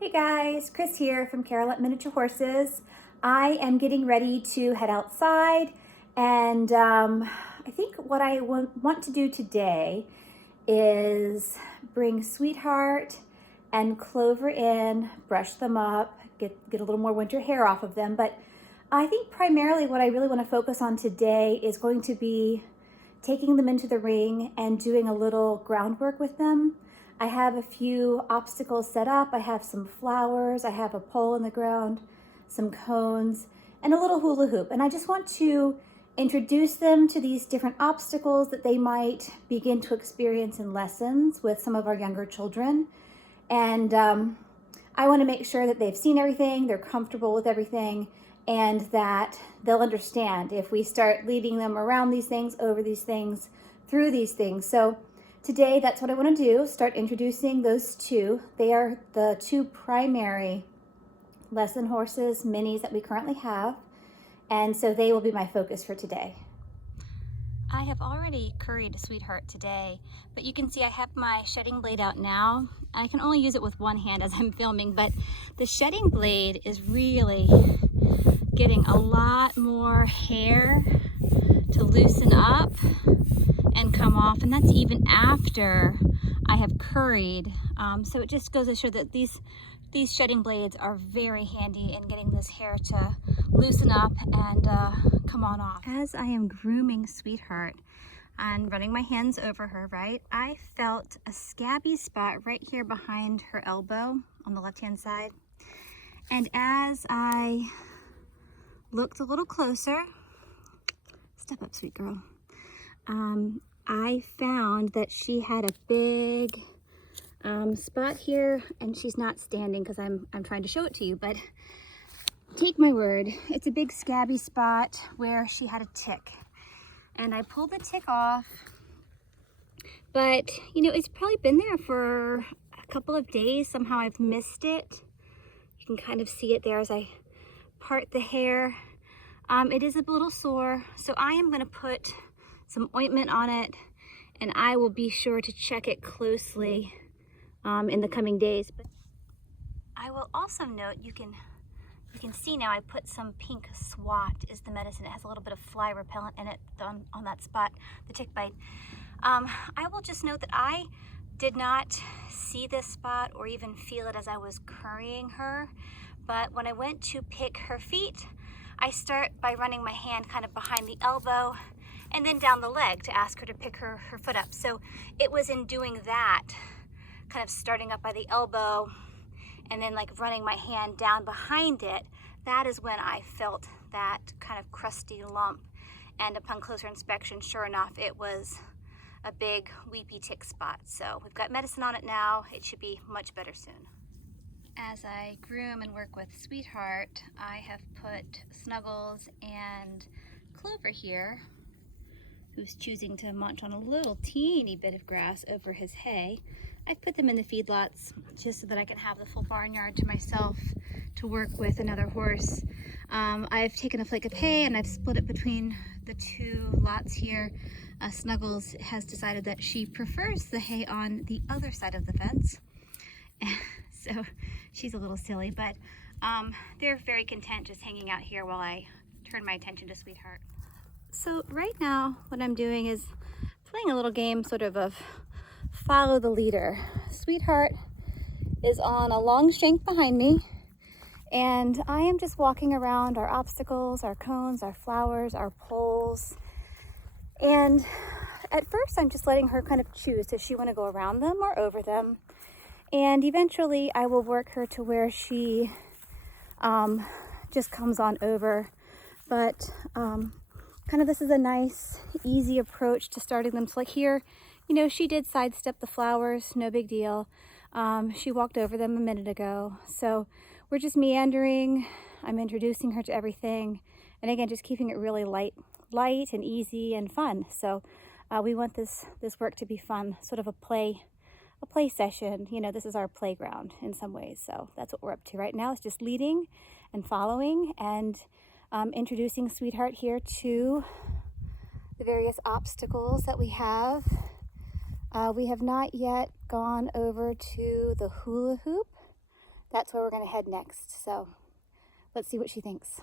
Hey guys, Chris here from Carol at Miniature Horses. I am getting ready to head outside, and I think what I want to do today is bring Sweetheart and Clover in, brush them up, get a little more winter hair off of them. But I think primarily what I really want to focus on today is going to be taking them into the ring and doing a little groundwork with them. I have a few obstacles set up. I have some flowers, I have a pole in the ground, some cones, and a little hula hoop. And I just want to introduce them to these different obstacles that they might begin to experience in lessons with some of our younger children. And I want to make sure that they've seen everything, they're comfortable with everything, and that they'll understand if we start leading them around these things, over these things, through these things. So today, that's what I want to do, start introducing those two. They are the two primary lesson horses, minis, that we currently have. And so they will be my focus for today. I have already curried Sweetheart today, but you can see I have my shedding blade out now. I can only use it with one hand as I'm filming, but the shedding blade is really getting a lot more hair to loosen up and come off, and that's even after I have curried. So it just goes to show that these shedding blades are very handy in getting this hair to loosen up and come on off. As I am grooming Sweetheart and running my hands over her, right, I felt a scabby spot right here behind her elbow on the left-hand side. And as I looked a little closer, step up, sweet girl, I found that she had a big spot here, and she's not standing because I'm trying to show it to you, but take my word, it's a big scabby spot where she had a tick. And I pulled the tick off, but you know, it's probably been there for a couple of days. Somehow I've missed it. You can kind of see it there as I part the hair. It is a little sore, so I am going to put some ointment on it, and I will be sure to check it closely in the coming days. But I will also note, you can see now I put some pink swat is the medicine. It has a little bit of fly repellent in it on that spot, the tick bite. I will just note that I did not see this spot or even feel it as I was currying her, but when I went to pick her feet, I start by running my hand kind of behind the elbow and then down the leg to ask her to pick her foot up. So it was in doing that, kind of starting up by the elbow and then like running my hand down behind it, that is when I felt that kind of crusty lump. And upon closer inspection, sure enough, it was a big weepy tick spot. So we've got medicine on it now. It should be much better soon. As I groom and work with Sweetheart, I have put Snuggles and Clover here, who's choosing to munch on a little teeny bit of grass over his hay. I've put them in the feedlots just so that I can have the full barnyard to myself to work with another horse. I've taken a flake of hay and I've split it between the two lots here. Snuggles has decided that she prefers the hay on the other side of the fence. So she's a little silly, but they're very content just hanging out here while I turn my attention to Sweetheart. So right now what I'm doing is playing a little game sort of follow the leader. Sweetheart is on a long shank behind me, and I am just walking around our obstacles, our cones, our flowers, our poles. And at first I'm just letting her kind of choose. Does she want to go around them or over them? And eventually I will work her to where she just comes on over. But kind of this is a nice, easy approach to starting them. So like here, you know, she did sidestep the flowers, no big deal. She walked over them a minute ago. So we're just meandering. I'm introducing her to everything. And again, just keeping it really light and easy and fun. So we want this work to be fun, sort of a play session. You know, this is our playground in some ways. So that's what we're up to right now, is just leading and following and introducing Sweetheart here to the various obstacles that we have. We have not yet gone over to the hula hoop. that's where we're going to head next. So let's see what she thinks.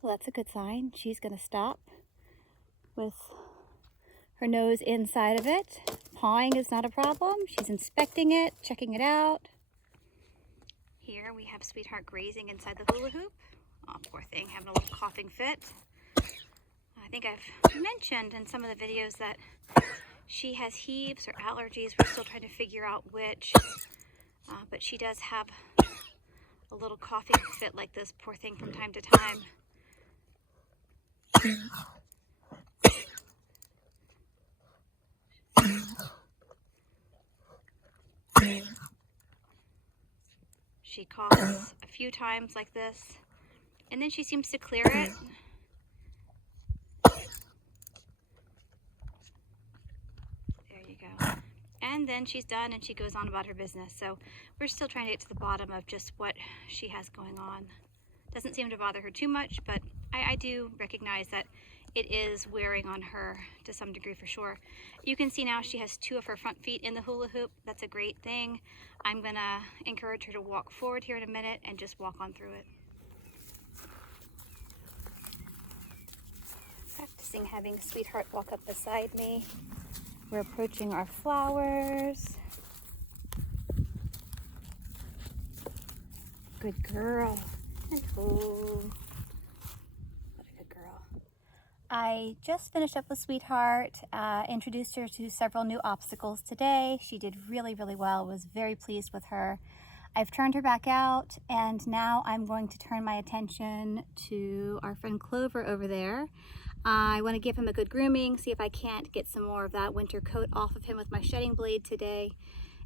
Well, that's a good sign. She's going to stop with her nose inside of it. Pawing is not a problem. She's inspecting it, checking it out. Here we have Sweetheart grazing inside the hula hoop. Oh, poor thing, having a little coughing fit. I think I've mentioned in some of the videos that she has heaves or allergies. We're still trying to figure out which, but she does have a little coughing fit like this, poor thing, from time to time. She coughs a few times like this, and then she seems to clear it. There you go. And then she's done and she goes on about her business. So we're still trying to get to the bottom of just what she has going on. Doesn't seem to bother her too much, but I do recognize that it is wearing on her to some degree for sure. You can see now she has 2 of her front feet in the hula hoop. That's a great thing. I'm gonna encourage her to walk forward here in a minute and just walk on through it. Practicing having Sweetheart walk up beside me. We're approaching our flowers. Good girl. And oh, what a good girl. I just finished up with Sweetheart, introduced her to several new obstacles today. She did really, really well, was very pleased with her. I've turned her back out, and now I'm going to turn my attention to our friend Clover over there. I want to give him a good grooming, see if I can't get some more of that winter coat off of him with my shedding blade today.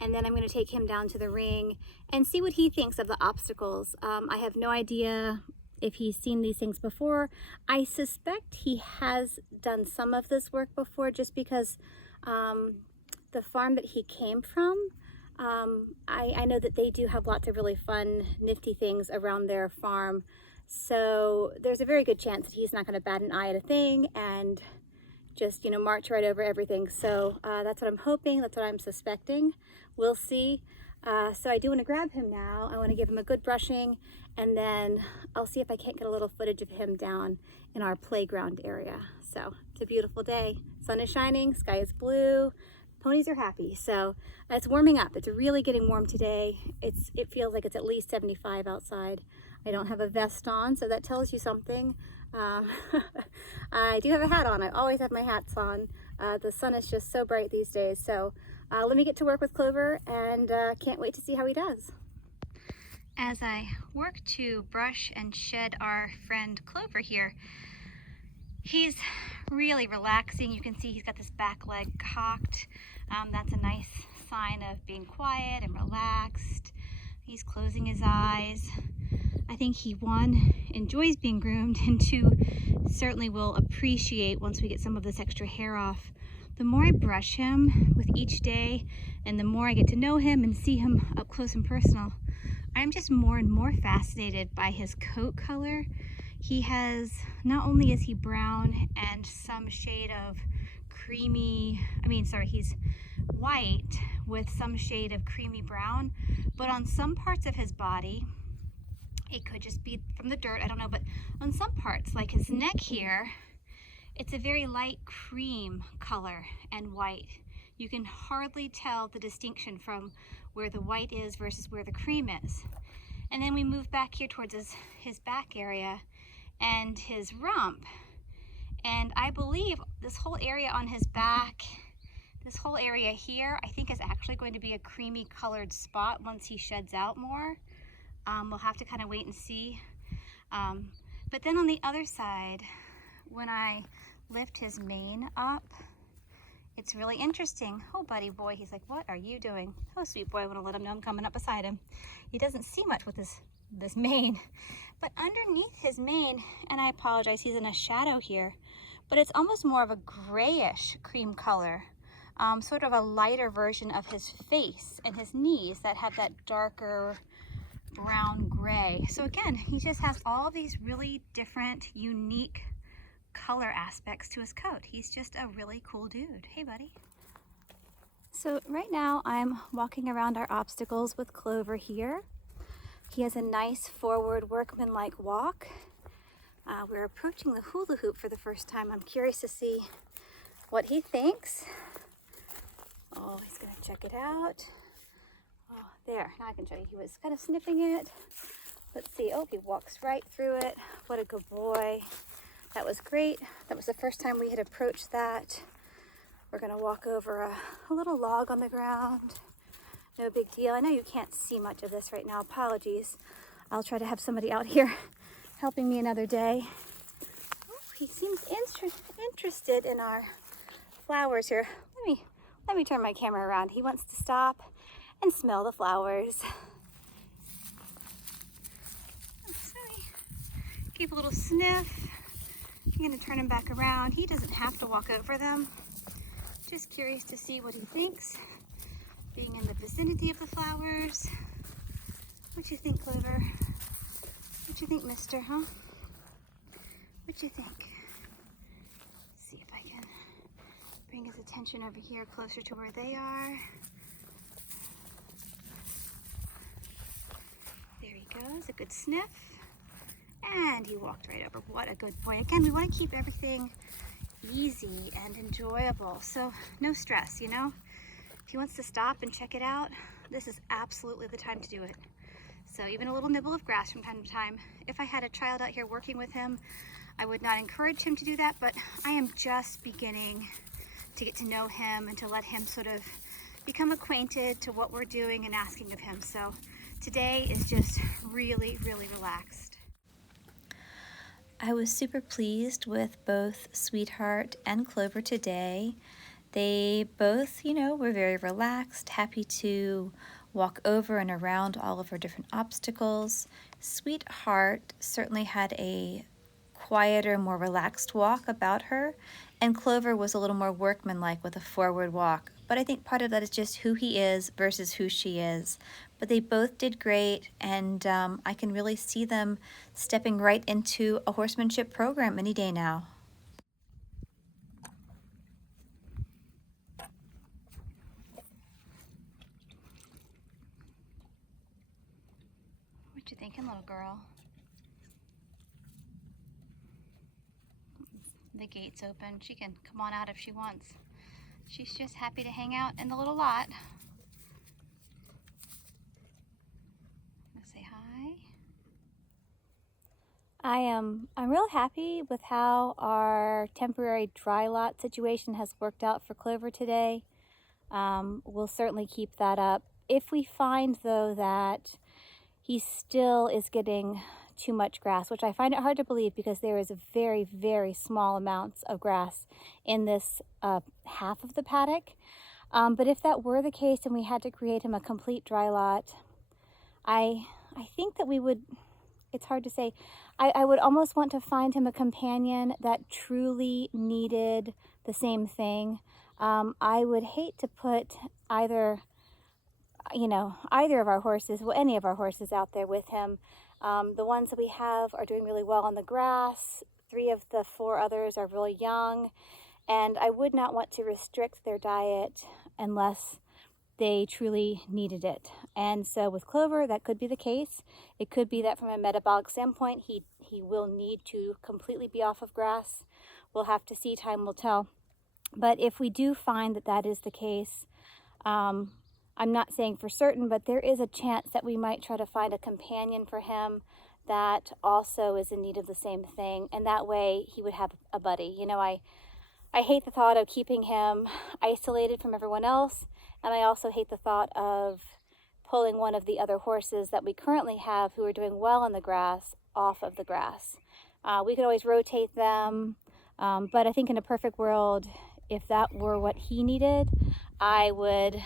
And then I'm going to take him down to the ring and see what he thinks of the obstacles. I have no idea if he's seen these things before. I suspect he has done some of this work before, just because the farm that he came from, I know that they do have lots of really fun, nifty things around their farm. So there's a very good chance that he's not going to bat an eye at a thing and just, you know, march right over everything. So that's what I'm hoping, that's what I'm suspecting. We'll see. So I do want to grab him now. I want to give him a good brushing, and then I'll see if I can't get a little footage of him down in our playground area. So it's a beautiful day. Sun is shining, sky is blue, ponies are happy. So it's warming up. It's really getting warm today. It feels like it's at least 75 outside. I don't have a vest on, so that tells you something. I do have a hat on. I always have my hats on. The sun is just so bright these days. So let me get to work with Clover, and can't wait to see how he does. As I work to brush and shed our friend Clover here, he's really relaxing. You can see he's got this back leg cocked. That's a nice sign of being quiet and relaxed. He's closing his eyes. I think he, 1, enjoys being groomed, and 2, certainly will appreciate once we get some of this extra hair off. The more I brush him with each day, and the more I get to know him and see him up close and personal, I'm just more and more fascinated by his coat color. He has, not only is he brown and some shade of he's white with some shade of creamy brown, but on some parts of his body, it could just be from the dirt, I don't know, but on some parts, like his neck here, it's a very light cream color and white. You can hardly tell the distinction from where the white is versus where the cream is. And then we move back here towards his back area and his rump. And I believe this whole area on his back, this whole area here, I think is actually going to be a creamy colored spot once he sheds out more. We'll have to kind of wait and see. But then on the other side, when I lift his mane up, it's really interesting. Oh, buddy boy, he's like, what are you doing? Oh, sweet boy, I want to let him know I'm coming up beside him. He doesn't see much with this mane, but underneath his mane, and I apologize, he's in a shadow here, but it's almost more of a grayish cream color, sort of a lighter version of his face and his knees that have that darker brown gray. So again, he just has all these really different, unique color aspects to his coat. He's just a really cool dude. Hey, buddy. So right now I'm walking around our obstacles with Clover here. He has a nice forward workmanlike walk. We're approaching the hula hoop for the first time. I'm curious to see what he thinks. Oh, he's gonna check it out. Oh, there, now I can show you. He was kind of sniffing it. Let's see. Oh, he walks right through it. What a good boy. That was great. That was the first time we had approached that. We're gonna walk over a little log on the ground. No big deal. I know you can't see much of this right now. Apologies. I'll try to have somebody out here helping me another day. Oh, he seems interested in our flowers here. Let me turn my camera around. He wants to stop and smell the flowers. Oh, sorry. Give a little sniff. I'm gonna turn him back around. He doesn't have to walk over them. Just curious to see what he thinks, being in the vicinity of the flowers. What you think, Clover? What you think, mister, huh? What you think? Let's see if I can bring his attention over here closer to where they are. There he goes, a good sniff. And he walked right over. What a good boy. Again, we want to keep everything easy and enjoyable, so no stress, you know? If he wants to stop and check it out, this is absolutely the time to do it. So even a little nibble of grass from time to time. If I had a child out here working with him, I would not encourage him to do that, but I am just beginning to get to know him and to let him sort of become acquainted to what we're doing and asking of him. So today is just really, really relaxed. I was super pleased with both Sweetheart and Clover today. They both, were very relaxed, happy to walk over and around all of our different obstacles. Sweetheart certainly had a quieter, more relaxed walk about her, and Clover was a little more workmanlike with a forward walk. But I think part of that is just who he is versus who she is. But they both did great, and I can really see them stepping right into a horsemanship program any day now. What you thinking, little girl? The gate's open. She can come on out if she wants. She's just happy to hang out in the little lot. Say hi. I'm real happy with how our temporary dry lot situation has worked out for Clover today. We'll certainly keep that up. If we find, though, that he still is getting too much grass, which I find it hard to believe because there is a very, very small amounts of grass in this half of the paddock. But if that were the case and we had to create him a complete dry lot, I think that we would, it's hard to say, I would almost want to find him a companion that truly needed the same thing. I would hate to put either of our horses, well, any of our horses out there with him. The ones that we have are doing really well on the grass. 3 of the 4 others are really young, and I would not want to restrict their diet unless they truly needed it. And so with Clover, that could be the case. It could be that from a metabolic standpoint, he will need to completely be off of grass. We'll have to see, time will tell. But if we do find that that is the case, I'm not saying for certain, but there is a chance that we might try to find a companion for him that also is in need of the same thing. And that way he would have a buddy. I hate the thought of keeping him isolated from everyone else. And I also hate the thought of pulling one of the other horses that we currently have who are doing well on the grass off of the grass. We could always rotate them. But I think in a perfect world, if that were what he needed, I would...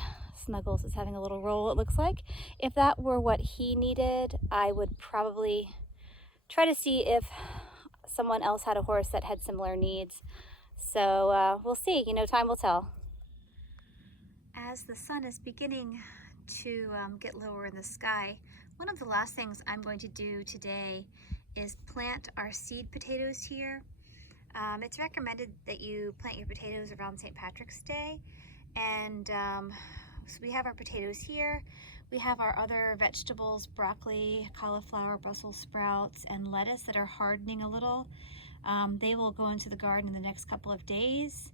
Snuggles is having a little roll, it looks like. If that were what he needed, I would probably try to see if someone else had a horse that had similar needs. So we'll see, time will tell. As the sun is beginning to get lower in the sky, one of the last things I'm going to do today is plant our seed potatoes here. It's recommended that you plant your potatoes around St. Patrick's Day, and so we have our potatoes here. We have our other vegetables, broccoli, cauliflower, Brussels sprouts, and lettuce that are hardening a little. They will go into the garden in the next couple of days.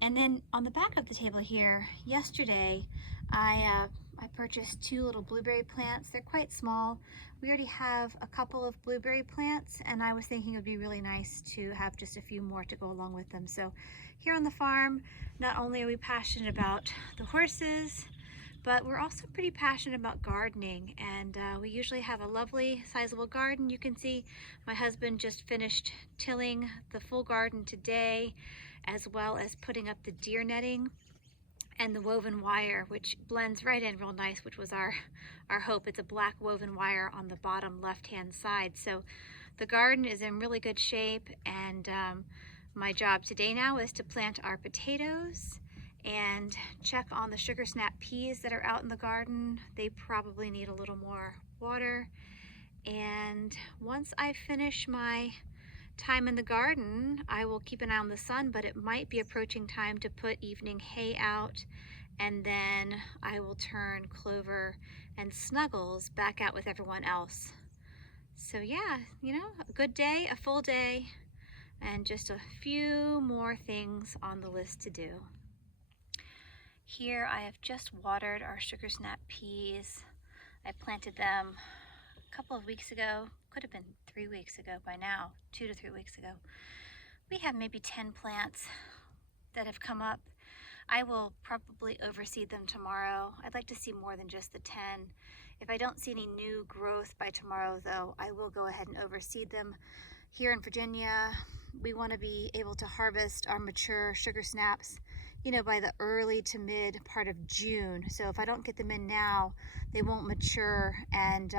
And then on the back of the table here, yesterday, I purchased 2 little blueberry plants. They're quite small. We already have a couple of blueberry plants, and I was thinking it would be really nice to have just a few more to go along with them. So here on the farm, not only are we passionate about the horses, but we're also pretty passionate about gardening, and we usually have a lovely sizable garden. You can see my husband just finished tilling the full garden today, as well as putting up the deer netting and the woven wire, which blends right in real nice, which was our hope. It's a black woven wire on the bottom left-hand side. So the garden is in really good shape, and my job today now is to plant our potatoes and check on the sugar snap peas that are out in the garden. They probably need a little more water. And once I finish my time in the garden, I will keep an eye on the sun, but it might be approaching time to put evening hay out, and then I will turn Clover and Snuggles back out with everyone else. So yeah, a good day, a full day, and just a few more things on the list to do. Here I have just watered our sugar snap peas. I planted them a couple of weeks ago, could have been 3 weeks ago by now, 2 to 3 weeks ago. We have maybe 10 plants that have come up. I will probably overseed them tomorrow. I'd like to see more than just the 10. If I don't see any new growth by tomorrow though, I will go ahead and overseed them. Here in Virginia, we want to be able to harvest our mature sugar snaps by the early to mid part of June. So if I don't get them in now, they won't mature and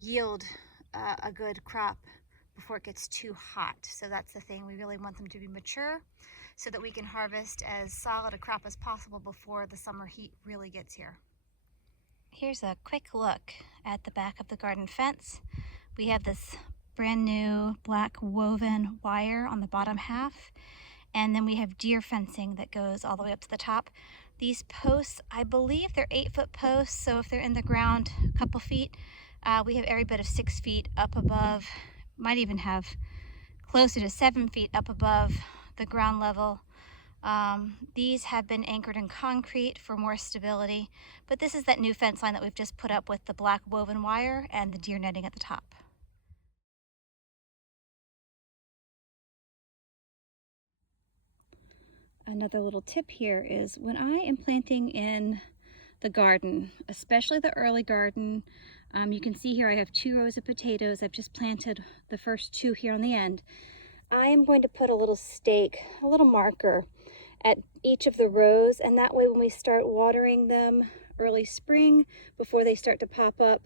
yield a good crop before it gets too hot. So that's the thing. We really want them to be mature so that we can harvest as solid a crop as possible before the summer heat really gets here. Here's a quick look at the back of the garden fence. We have this brand new black woven wire on the bottom half, and then we have deer fencing that goes all the way up to the top. These posts, I believe they're 8-foot posts, so if they're in the ground a couple feet, we have every bit of 6 feet up above, might even have closer to 7 feet up above the ground level. These have been anchored in concrete for more stability, but this is that new fence line that we've just put up with the black woven wire and the deer netting at the top. Another little tip here is when I am planting in the garden, especially the early garden, you can see here I have 2 rows of potatoes. I've just planted the first 2 here on the end. I am going to put a little stake, a little marker at each of the rows, and that way when we start watering them early spring, before they start to pop up,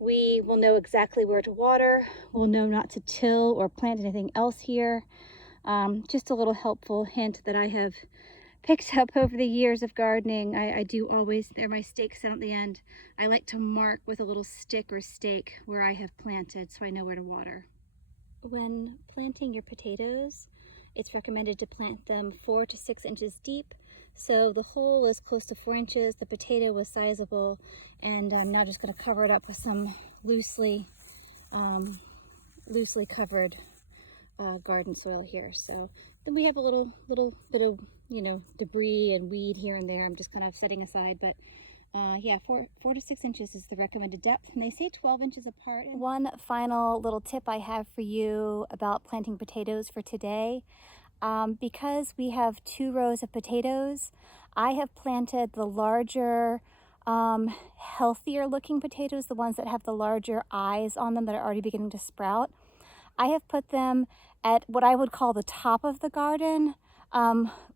we will know exactly where to water. We'll know not to till or plant anything else here. Just a little helpful hint that I have picked up over the years of gardening. I do always, there are my stakes set at the end. I like to mark with a little stick or stake where I have planted so I know where to water. When planting your potatoes, it's recommended to plant them 4 to 6 inches deep. So the hole is close to 4 inches, the potato was sizable, and I'm now just going to cover it up with some loosely covered garden soil here. So then we have a little bit of debris and weed here and there. I'm just kind of setting aside, but yeah, 4 to 6 inches is the recommended depth, and they say 12 inches apart. One final little tip I have for you about planting potatoes for today. Because we have 2 rows of potatoes, I have planted the larger, healthier looking potatoes, the ones that have the larger eyes on them that are already beginning to sprout. I have put them at what I would call the top of the garden,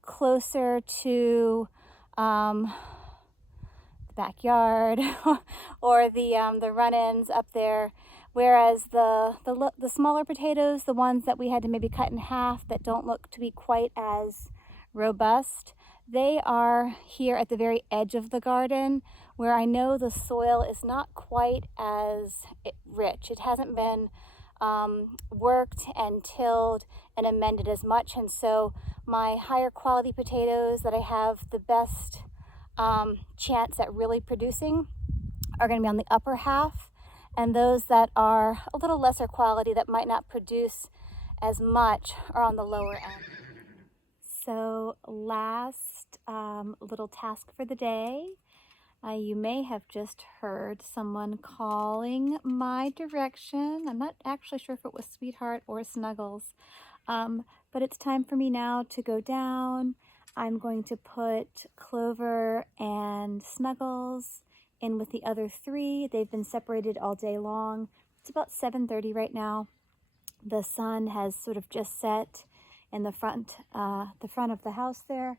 closer to the backyard or the run-ins up there Whereas the smaller potatoes, the ones that we had to maybe cut in half that don't look to be quite as robust, they are here at the very edge of the garden where I know the soil is not quite as rich. It hasn't been worked and tilled and amended as much, and so my higher quality potatoes that I have the best chance at really producing are going to be on the upper half, and those that are a little lesser quality that might not produce as much are on the lower end. So last little task for the day. You may have just heard someone calling my direction. I'm not actually sure if it was Sweetheart or Snuggles, but it's time for me now to go down. I'm going to put Clover and Snuggles in with the other three. They've been separated all day long. It's about 7:30 right now. The sun has sort of just set in the front of the house there.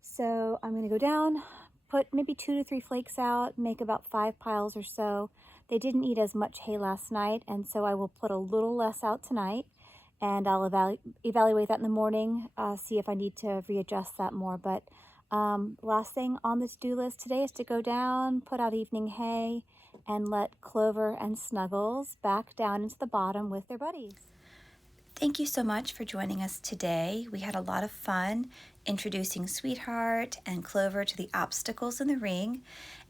So I'm going to go down, put maybe 2 to 3 flakes out, make about 5 piles or so. They didn't eat as much hay last night, and so I will put a little less out tonight, and I'll evaluate that in the morning, see if I need to readjust that more. But last thing on the to-do list today is to go down, put out evening hay, and let Clover and Snuggles back down into the bottom with their buddies. Thank you so much for joining us today. We had a lot of fun introducing Sweetheart and Clover to the obstacles in the ring,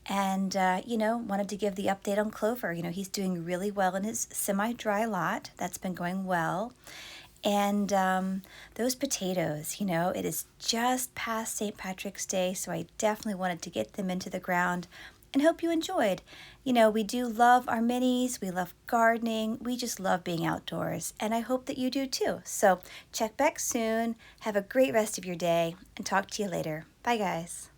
and wanted to give the update on Clover. He's doing really well in his semi-dry lot. That's been going well. And those potatoes, it is just past St. Patrick's Day, so I definitely wanted to get them into the ground and hope you enjoyed. We do love our minis, we love gardening, we just love being outdoors, and I hope that you do too. So check back soon, have a great rest of your day, and talk to you later. Bye guys.